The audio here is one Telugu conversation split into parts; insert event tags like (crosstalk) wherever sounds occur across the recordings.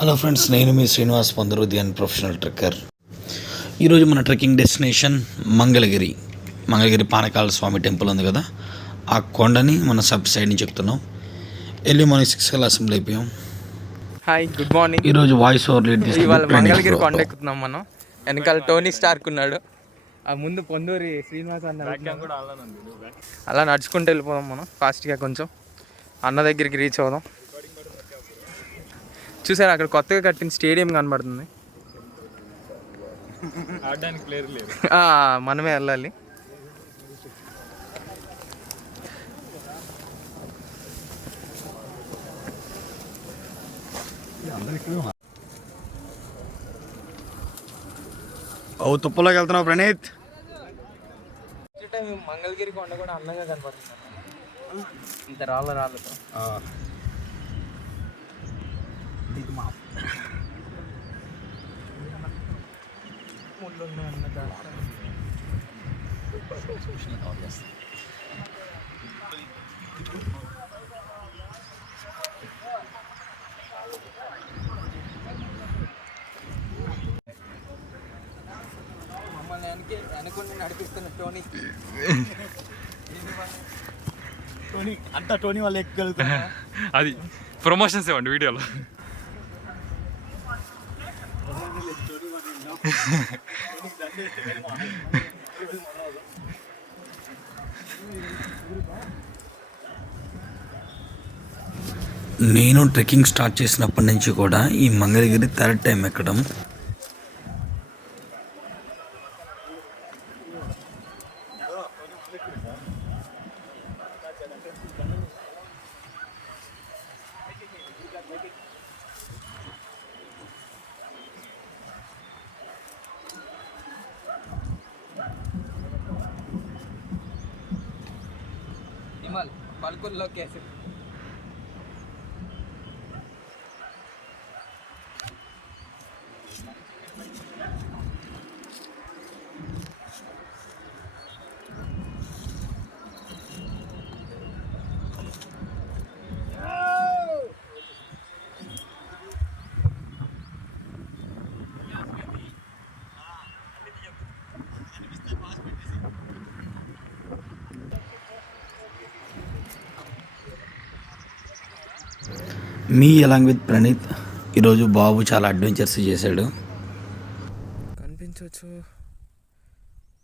హలో ఫ్రెండ్స్ నేను మీ శ్రీనివాస్ పొందరుది అండ్ ప్రొఫెషనల్ ట్రెక్కర్ ఈరోజు మన trekking destination Mangalagiri. Mangalagiri Panakala Swamy temple ఉంది కదా? ఆ కొండని మన సబ్ సైడ్ నుంచి ఎక్కుతున్నాం. ఎర్లీ మార్నింగ్ సిక్స్ కల్లా అసెంబ్లీ అయిపోయాం. హాయ్ గుడ్ మార్నింగ్ ఈరోజు వాయిస్ ఓవర్ లీడ్ ఇవాళ మంగళగిరి కొండ ఎక్కుతున్నాం మనం. వెనకాల టోనీ స్టార్క్ ఉన్నాడు. ఆ ముందు పొందూరి శ్రీనివాస్ అన్న అలా నడుచుకుంటూ వెళ్ళిపోదాం మనం ఫాస్ట్గా కొంచెం. అన్న దగ్గరికి రీచ్ అవుదాం. చూసారు అక్కడ కొత్తగా కట్టిన స్టేడియం కనబడుతుంది. ఆ, మనమే వెళ్ళాలి. ఓ తుప్పలోకి వెళ్తున్నావు ప్రణీత్. మంగళగిరి కొండ కూడా అందంగా కనపడుతుంది ఇంత రాళ్ళ రాళ్ళతో. మమ్మల్ని వెనక వెనకుండా నడిపిస్తున్న టోనీ అంతా టోనీ వాళ్ళు ఎక్కగలుగుతారు? అది ప్రమోషన్స్ ఇవ్వండి వీడియోలో? నేను ట్రెక్కింగ్ స్టార్ట్ చేసినప్పటి నుంచి కూడా ఈ మంగళగిరి థర్డ్ టైం ఎక్కడం normal, balcón lo que. మీ అలాంగ్ విత్ ప్రణీత్ ఈరోజు బాబు చాలా అడ్వెంచర్స్ చేశాడు. కనిపించవచ్చు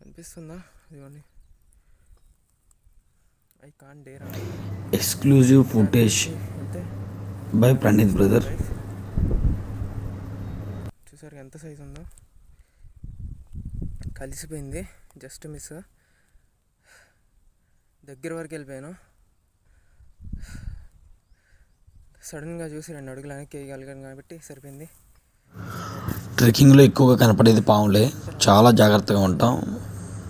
కనిపిస్తుందా? ఇదిగోండి. I can dare exclusive footage by Praneeth brother చూసారు ఎంత సైజు ఉందో. కలిసిపోయింది. జస్ట్ మిస్ దగ్గర వరకు వెళ్ళిపోయాను. సడన్గా చూసి రెండు అడుగులు వెనక్కి వేయగలిగాను కాబట్టి సరిపోయింది. ట్రెక్కింగ్లో ఎక్కువగా కనపడేది పాములే. చాలా జాగ్రత్తగా ఉంటాం.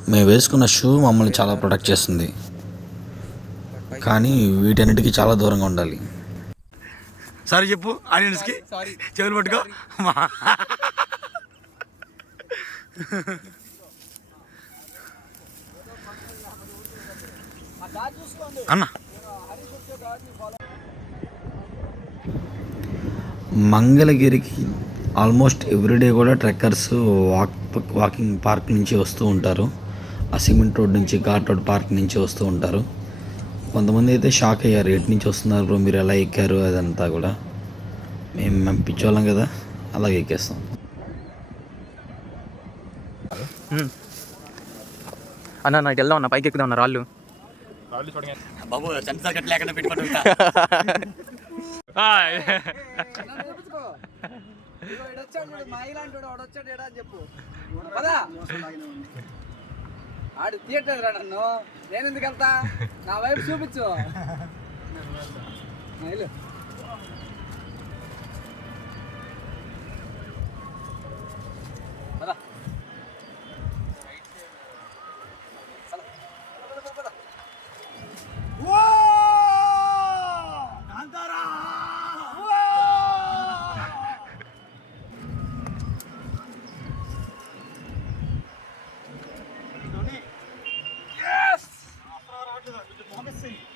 మేము వేసుకున్న షూ మమ్మల్ని చాలా ప్రొటెక్ట్ చేస్తుంది. కానీ వీటన్నిటికీ చాలా దూరంగా ఉండాలి. సరే చెప్పు ఆడియన్స్కి. సారీ చెవులు పట్టుకో. అన్న. మంగళగిరికి ఆల్మోస్ట్ ఎవ్రీడే కూడా ట్రెక్కర్స్ వాక్ వాకింగ్ పార్క్ నుంచి వస్తూ ఉంటారు. ఆ సిమెంట్ రోడ్ నుంచి ఘాట్ రోడ్ పార్క్ నుంచి వస్తూ ఉంటారు. కొంతమంది అయితే షాక్ అయ్యారు ఎటు నుంచి వస్తున్నారు బ్రో? మీరు ఎలా ఎక్కారు? అదంతా కూడా. మేము మేము పిచ్చోళ్ళం కదా అలాగే ఎక్కేస్తాం. అన్న నాకు వెళ్దాం అన్న పైకి ఎక్కుదాం అన్న రాళ్ళు. బాబు లేకుండా (laughs) పెట్టుకుంటా ఆడు తీయట్లేదు రా నన్ను. నేను ఎందుకు వెళ్తా? నా వైపు చూపించు (laughs) నా వెళ్ళు. పద. వస్తున్నారు కెమెరామెన్ జల్దీ ఫోకస్ కరో రోలింగ్ రోలింగ్ ఇక్కడ ఎక్కింగ్ అలా వదిలేసి పైన వదిలేసి. ఏంట్రా? ఆయన చాలు, ఇంకా లోపలికి పోయింది. వాడిని చాలు అంటావు. నేను కానీ చస్తాను. నేను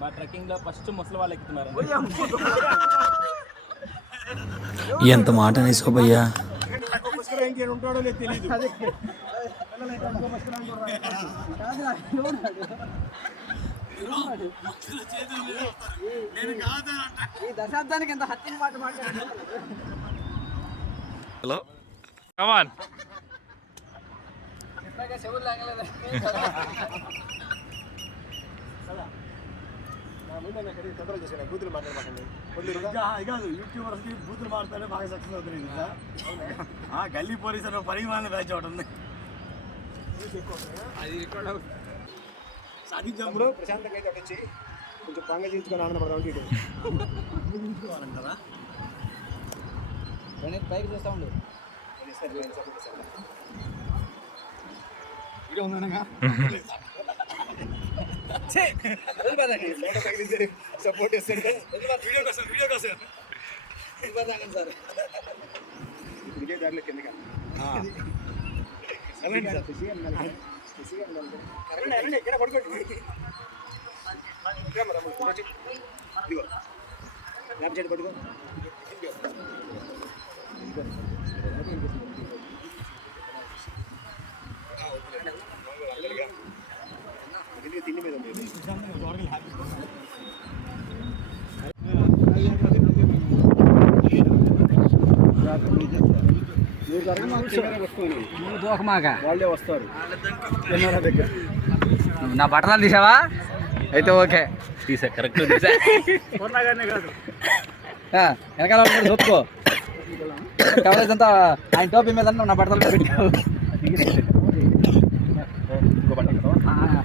మా ట్రెక్కింగ్లో ఫస్ట్ ముసలి వాళ్ళు ఎక్కుతున్నారు ఎంత మాట అనేసుకోబయ్యా కాదురా, ఈ దశాబ్దానికి ఎంత హలో. కమాన్ చెవులు లాగలేదు? బూతులు బాగా సక్సెస్ అవుతుంది గల్లీ పోలీస్ మంది బ్యాచ్ ఒకటి ఉంది. సాధించినప్పుడు ప్రశాంతంగా అయితే వచ్చి కొంచెం పంగ చేయించుకొని ఆనందపడదాం ఇటు. అంటారా పైకి చూస్తా ఉండు. వీడియో ఉందనగా సపోర్ట్ చేస్తాడు. వీడియో కోసం వీడియో కోసం. సార్. ఇదే దారిలో కిందగా ఎక్కడ పట్టుకో. తిండి మీద ఉంది నువ్వు దూకమాక వాళ్ళే వస్తారు. కెమెరా దగ్గర. నా బట్టలు తీసావా? అయితే ఓకే. తీసా కరెక్ట్ తీసా. ఆ, వెనకాల చూసుకో కవరేజ్ అంతా ఆయన టోపీ మీద నా బట్టలు మీద పెట్టావు ఆ, ఆ.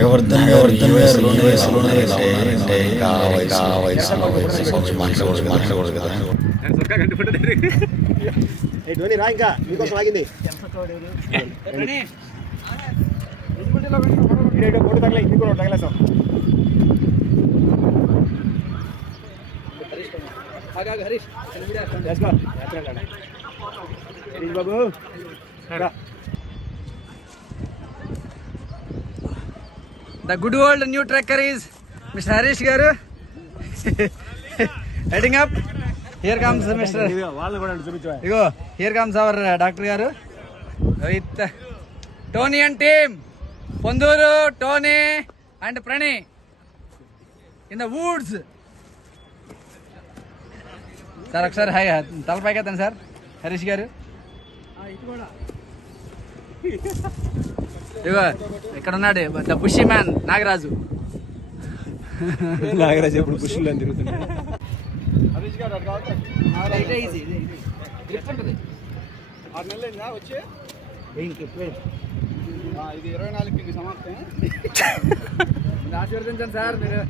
నాగవర్ధన్ నాగవర్ధన్ వయసులోనే వయసులోనే ఇలా ఉన్నారంటే ఇంకా ఆ వయసు ఆ వయసులో వయసు కొంచెం మాట్లాడకూడదు మాట్లాడకూడదు కదా ఏ ధోని రా ఇంకా మీకోసం ఆగింది ఫోటో తగలే ఇది కూడా తగలేసాం Harish Babu the good old new trekker is mister Harish garu heading up here comes mister ego here comes our doctor garu with Tony and team Ponduru Tony and Prani in the woods sir ఒకసారి హాయ్ తలపైకి ఎత్తండి సార్ హరీష్ గారు ఇగో ఇక్కడ ఉన్నాడు the bushy man Nagaraju. (laughs) Nagaraju ఎప్పుడు పుష్లో తిరుగుతున్నాడు. ఆరు నెలలు అయిందా వచ్చి? ఇది ఇరవై సమాప్తం. (laughs) ఆశీర్వదించండి సార్ మీరు.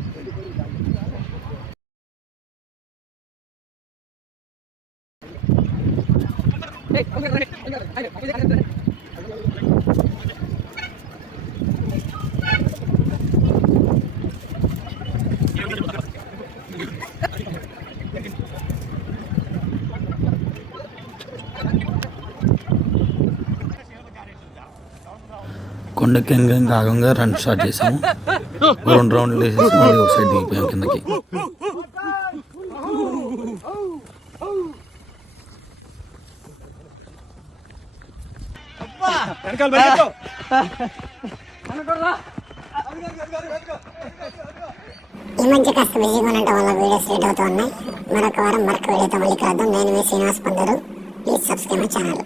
కొండకి కాగంగా రన్ స్టార్ట్ చేసాము. రెండు రౌండ్లు వేసేసి మళ్ళీ ఒక సైడ్ దిగిపోయాం కిందకి. ఈ మధ్య కాస్త బిజీగా ఉన్నట్టు వాళ్ళ వీడియోస్ లేట్ అవుతూ ఉన్నాయి. మరొక వారం మరొక వీడియోతో మళ్ళీ కలుద్దాం. నేను మీ Srinivas Pondaru. Please subscribe my channel